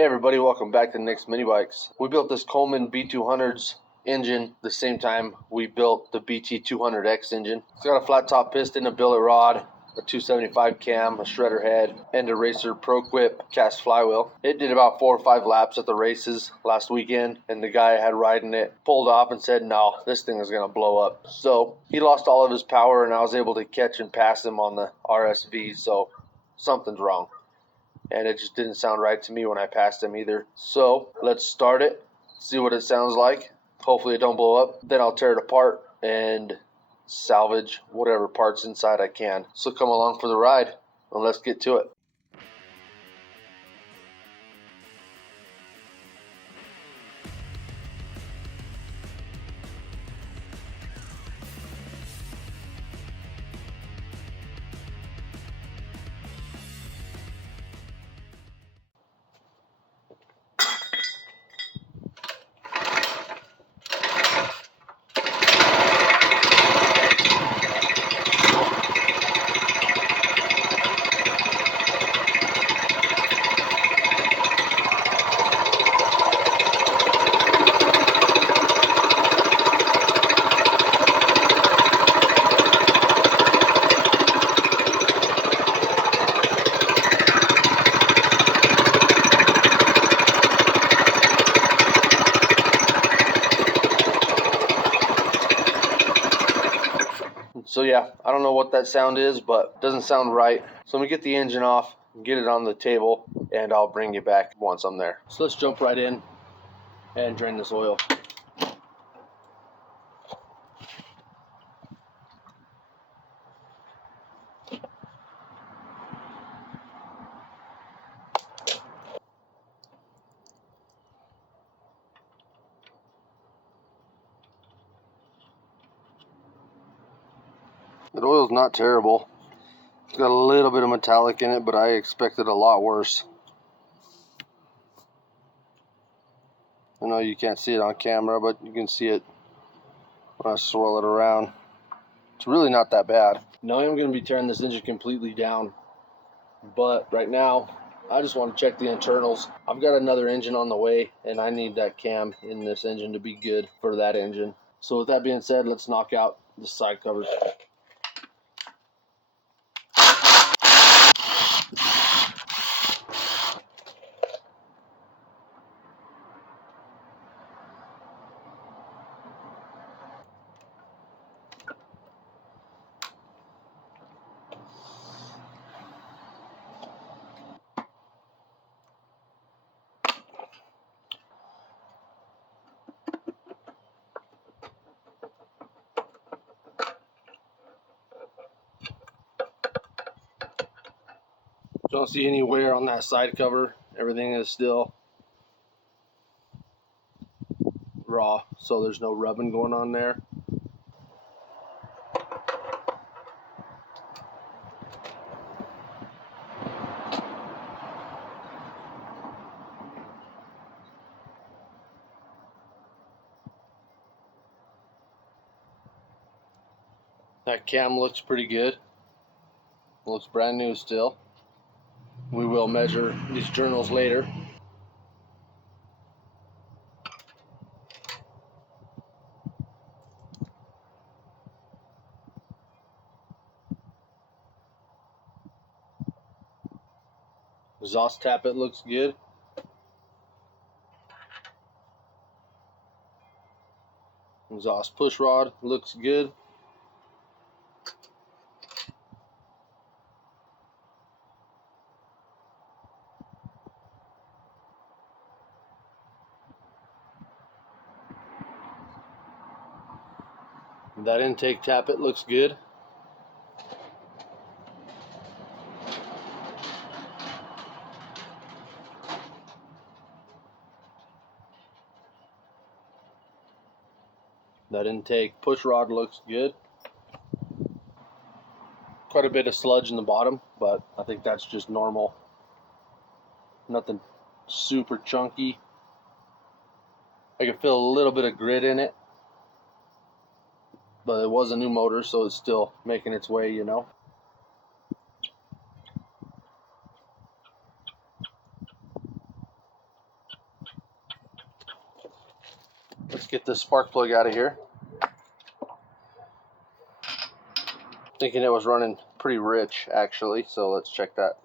Hey everybody, welcome back to Nick's Mini Bikes. We built this Coleman B200's engine the same time we built the BT200X engine. It's got a flat top piston, a billet rod, a 275 cam, a shredder head, and a Racer ProQuip cast flywheel. It did about 4 or 5 laps at the races last weekend, and the guy I had riding it pulled off and said, no, this thing is going to blow up. So he lost all of his power, and I was able to catch and pass him on the RSV, so something's wrong. And it just didn't sound right to me when I passed him either. So let's start it, see what it sounds like. Hopefully it don't blow up. Then I'll tear it apart and salvage whatever parts inside I can. So come along for the ride and let's get to it. So yeah, I don't know what that sound is, but it doesn't sound right. So I'm gonna get the engine off, get it on the table, and I'll bring you back once I'm there. So let's jump right in and drain this oil. The oil's not terrible. It's got a little bit of metallic in it, but I expected a lot worse. I know you can't see it on camera, but you can see it when I swirl it around. It's really not that bad. Now I'm going to be tearing this engine completely down, but right now I just want to check the internals. I've got another engine on the way, and I need that cam in this engine to be good for that engine. So with that being said, let's knock out the side covers. Don't see any wear on that side cover. Everything is still raw, so there's no rubbing going on there. That cam looks pretty good. Looks brand new still. We will measure these journals later. Exhaust tappet looks good. Exhaust push rod looks good. That intake tappet looks good. That intake push rod looks good. Quite a bit of sludge in the bottom, but I think that's just normal. Nothing super chunky. I can feel a little bit of grit in it, but it was a new motor, so it's still making its way, you know. Let's get this spark plug out of here. Thinking it was running pretty rich actually, so let's check that.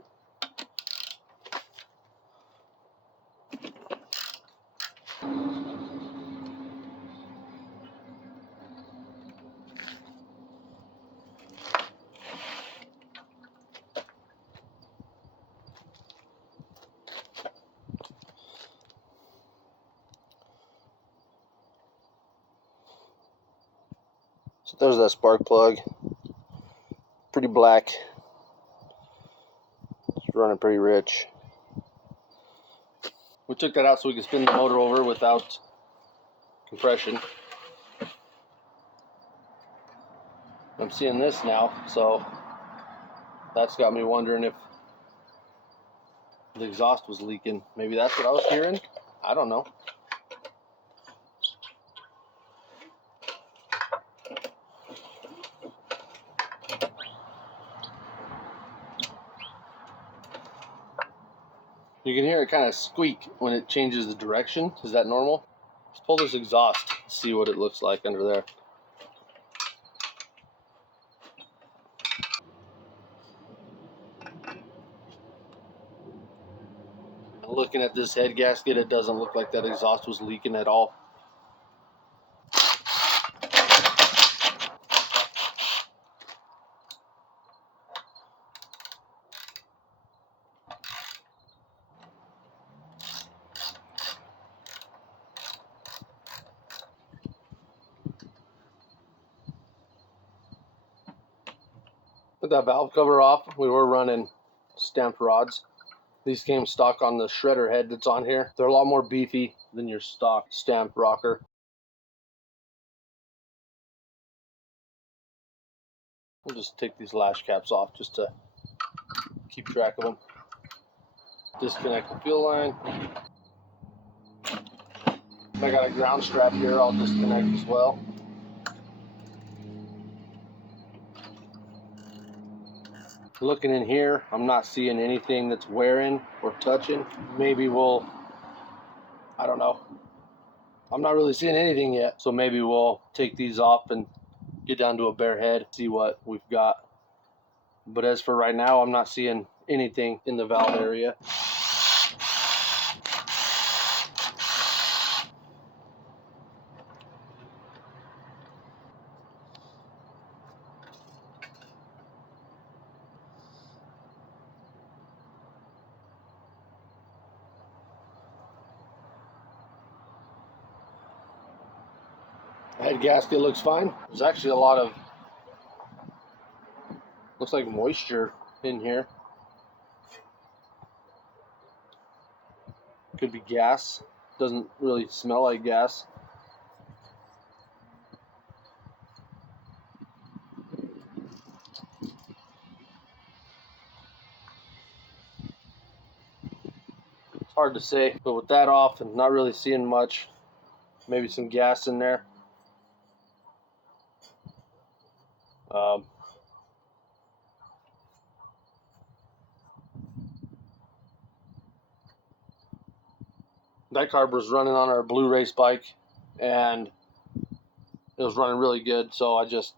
So there's that spark plug. Pretty black. It's running pretty rich. We took that out so we could spin the motor over without compression. I'm seeing this now, so that's got me wondering if the exhaust was leaking. Maybe that's what I was hearing. I don't know. You can hear it kind of squeak when it changes the direction. Is that normal? Let's pull this exhaust, see what it looks like under there. Looking at this head gasket, it doesn't look like that exhaust was leaking at all. Put that valve cover off. We were running stamped rods. These came stock on the shredder head that's on here. They're a lot more beefy than your stock stamped rocker. We'll just take these lash caps off just to keep track of them. Disconnect the fuel line. I got a ground strap here, I'll disconnect as well. Looking in here, I'm not seeing anything that's wearing or touching. Maybe we'll, I don't know. I'm not really seeing anything yet, so maybe we'll take these off and get down to a bare head, see what we've got. But as for right now, I'm not seeing anything in the valve area. Head gasket looks fine. There's actually a lot of, looks like moisture in here. Could be gas. Doesn't really smell like gas. It's hard to say, but with that off and not really seeing much, maybe some gas in there. That carb was running on our blue race bike and it was running really good, so I just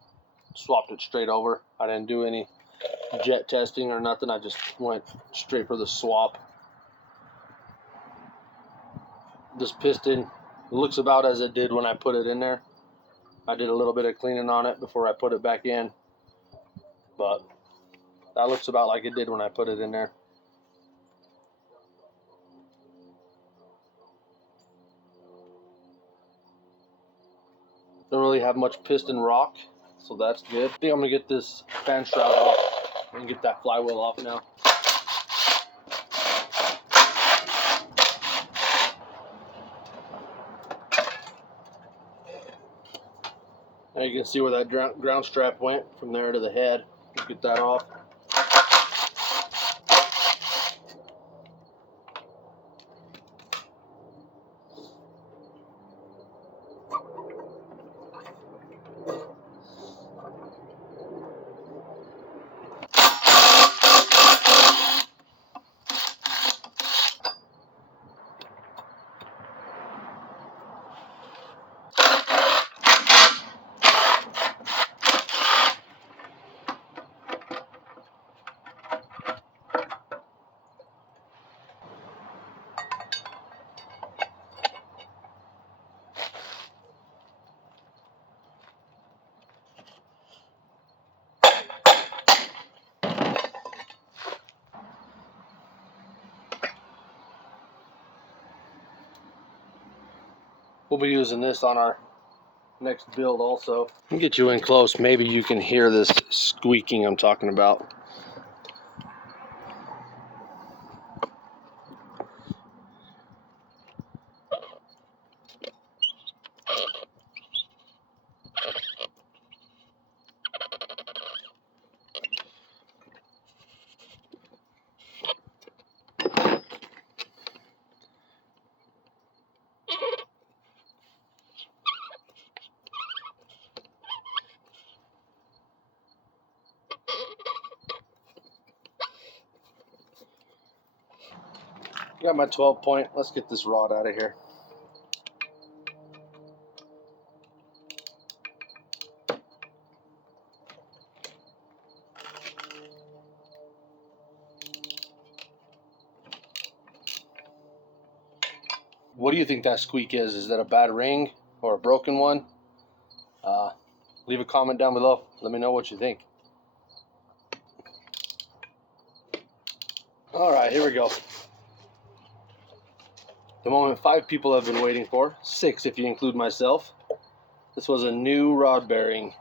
swapped it straight over. I didn't do any jet testing or nothing. I just went straight for the swap. This piston looks about as it did when I put it in there. I did a little bit of cleaning on it before I put it back in, but that looks about like it did when I put it in there. Don't really have much piston rock, so that's good. I think I'm gonna get this fan shroud off and get that flywheel off now. Now you can see where that ground strap went from there to the head. Let's get that off. We'll be using this on our next build also. Let me get you in close. Maybe you can hear this squeaking I'm talking about. Got my 12 point. Let's get this rod out of here. What do you think that squeak is? Is that a bad ring or a broken one? Leave a comment down below. Let me know what you think. All right, here we go. The moment 5 people have been waiting for. 6 if you include myself. This was a new rod bearing.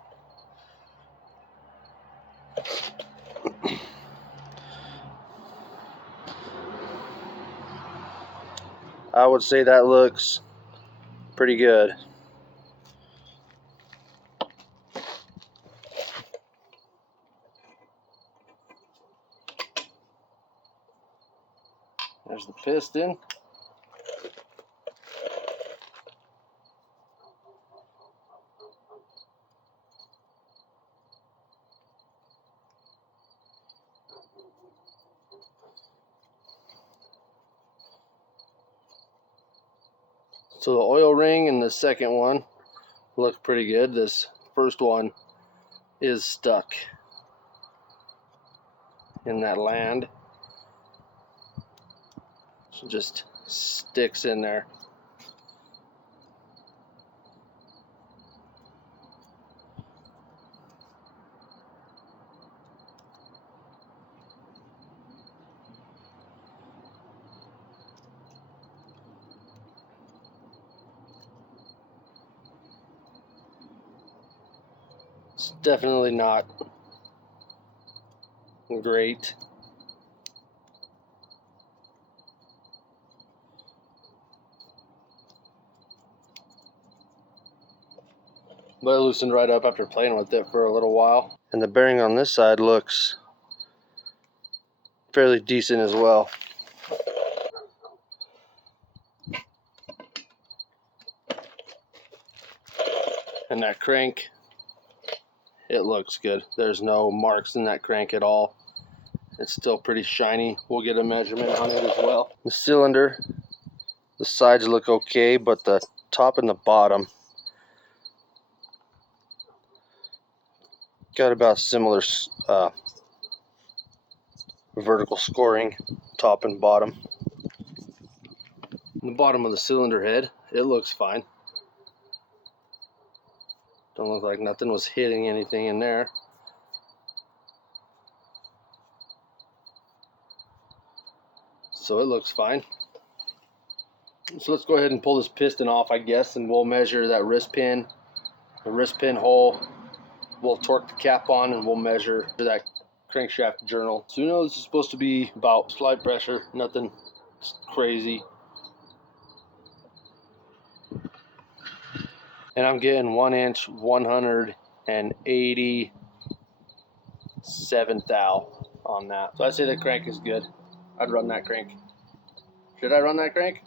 I would say that looks pretty good. There's the piston. So the oil ring and the second one look pretty good. This first one is stuck in that land. So just sticks in there. It's definitely not great. But it loosened right up after playing with it for a little while. And the bearing on this side looks fairly decent as well. And that crank, it looks good. There's no marks in that crank at all. It's still pretty shiny. We'll get a measurement on it as well. The cylinder, the sides look okay, but the top and the bottom got about similar vertical scoring, top and bottom. The bottom of the cylinder head, it looks fine. Don't look like nothing was hitting anything in there. So it looks fine. So let's go ahead and pull this piston off, I guess, and we'll measure that wrist pin, the wrist pin hole. We'll torque the cap on and we'll measure that crankshaft journal. So you know this is supposed to be about slide pressure, nothing crazy. And I'm getting 1 inch, 187 thou on that. So I say the crank is good. I'd run that crank. Should I run that crank?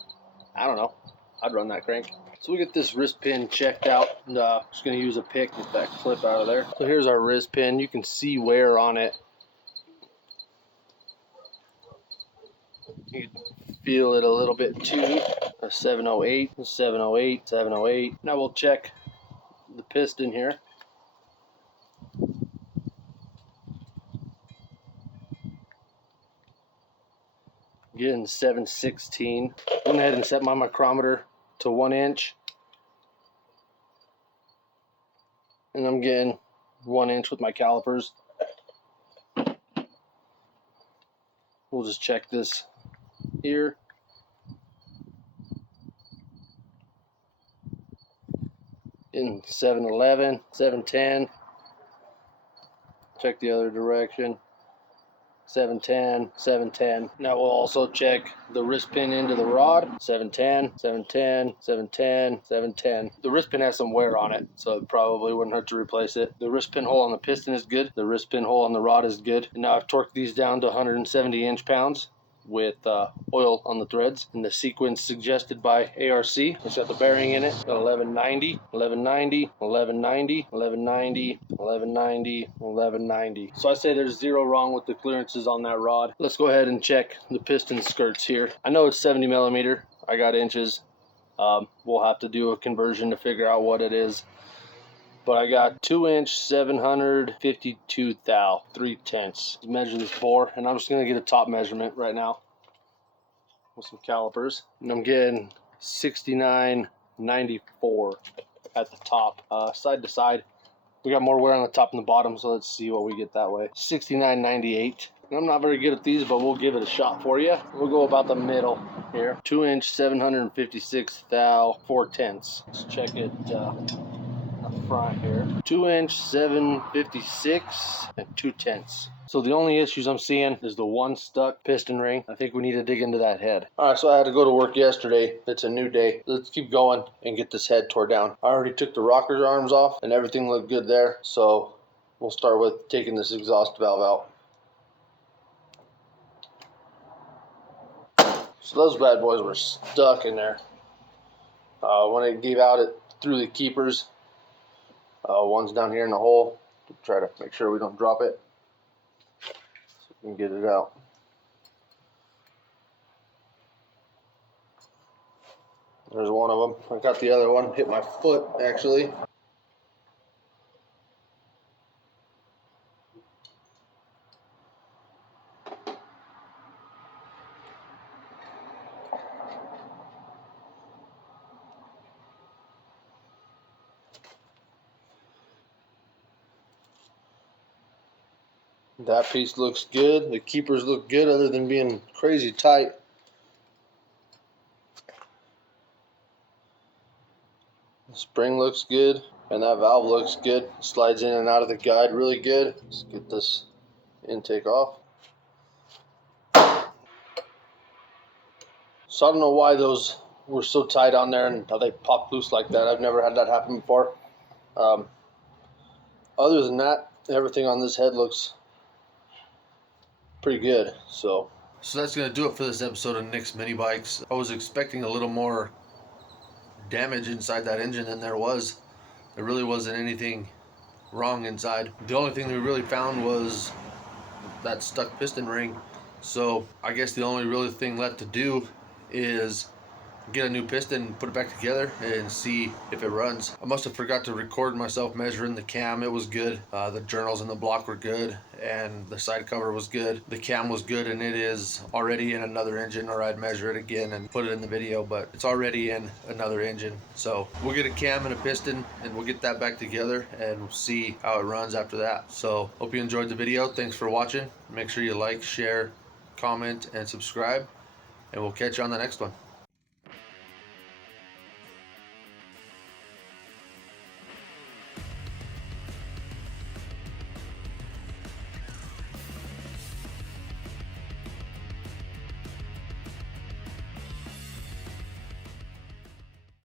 I don't know. I'd run that crank. So we get this wrist pin checked out, and just gonna use a pick to get that clip out of there. So here's our wrist pin. You can see wear on it. You can feel it a little bit too. A 708, 708, 708. Now we'll check the piston here. Getting 716. Went ahead and set my micrometer to 1 inch. And I'm getting 1 inch with my calipers. We'll just check this here. in 711, 710. Check the other direction. 710, 710. Now we'll also check the wrist pin into the rod. 710, 710, 710, 710. The wrist pin has some wear on it, so it probably wouldn't hurt to replace it. The wrist pin hole on the piston is good. The wrist pin hole on the rod is good. And now I've torqued these down to 170 inch-pounds with oil on the threads in the sequence suggested by ARC. It's got the bearing in it. Got 1190, 1190, 1190, 1190, 1190, 1190. So I say there's zero wrong with the clearances on that rod. Let's go ahead and check the piston skirts here. I know it's 70 millimeter. I got inches. We'll have to do a conversion to figure out what it is. But I got 2-inch 752 thou, 3/10. Let's measure this bore, and I'm just gonna get a top measurement right now with some calipers. And I'm getting 69.94 at the top. Side to side, we got more wear on the top and the bottom, so let's see what we get that way. 69.98. And I'm not very good at these, but we'll give it a shot for you. We'll go about the middle here. 2-inch 756 thou, 4/10. Let's check it. Front here, 2-inch 756 and 2/10. So the only issues I'm seeing is the one stuck piston ring. I think we need to dig into that head. All right, so I had to go to work yesterday. It's a new day. Let's keep going and get this head tore down. I already took the rocker arms off and everything looked good there. So we'll start with taking this exhaust valve out. So those bad boys were stuck in there. When it gave out, it threw the keepers. One's down here in the hole. Try to make sure we don't drop it so we can get it out. There's one of them. I got the other one. Hit my foot actually. That piece looks good. The keepers look good other than being crazy tight. The spring looks good and that valve looks good. Slides in and out of the guide really good. Let's get this intake off. So I don't know why those were so tight on there and how they popped loose like that. I've never had that happen before. Other than that, everything on this head looks pretty good. So that's gonna do it for this episode of Nick's Mini Bikes. I was expecting a little more damage inside that engine than there was. There really wasn't anything wrong inside. The only thing we really found was that stuck piston ring. So I guess the only really thing left to do is get a new piston, put it back together, and see if it runs. I must have forgot to record myself measuring the cam. It was good. The journals in the block were good, and the side cover was good. The cam was good, and it is already in another engine, or I'd measure it again and put it in the video, but it's already in another engine. So we'll get a cam and a piston, and we'll get that back together, and we'll see how it runs after that. So hope you enjoyed the video. Thanks for watching. Make sure you like, share, comment, and subscribe, and we'll catch you on the next one.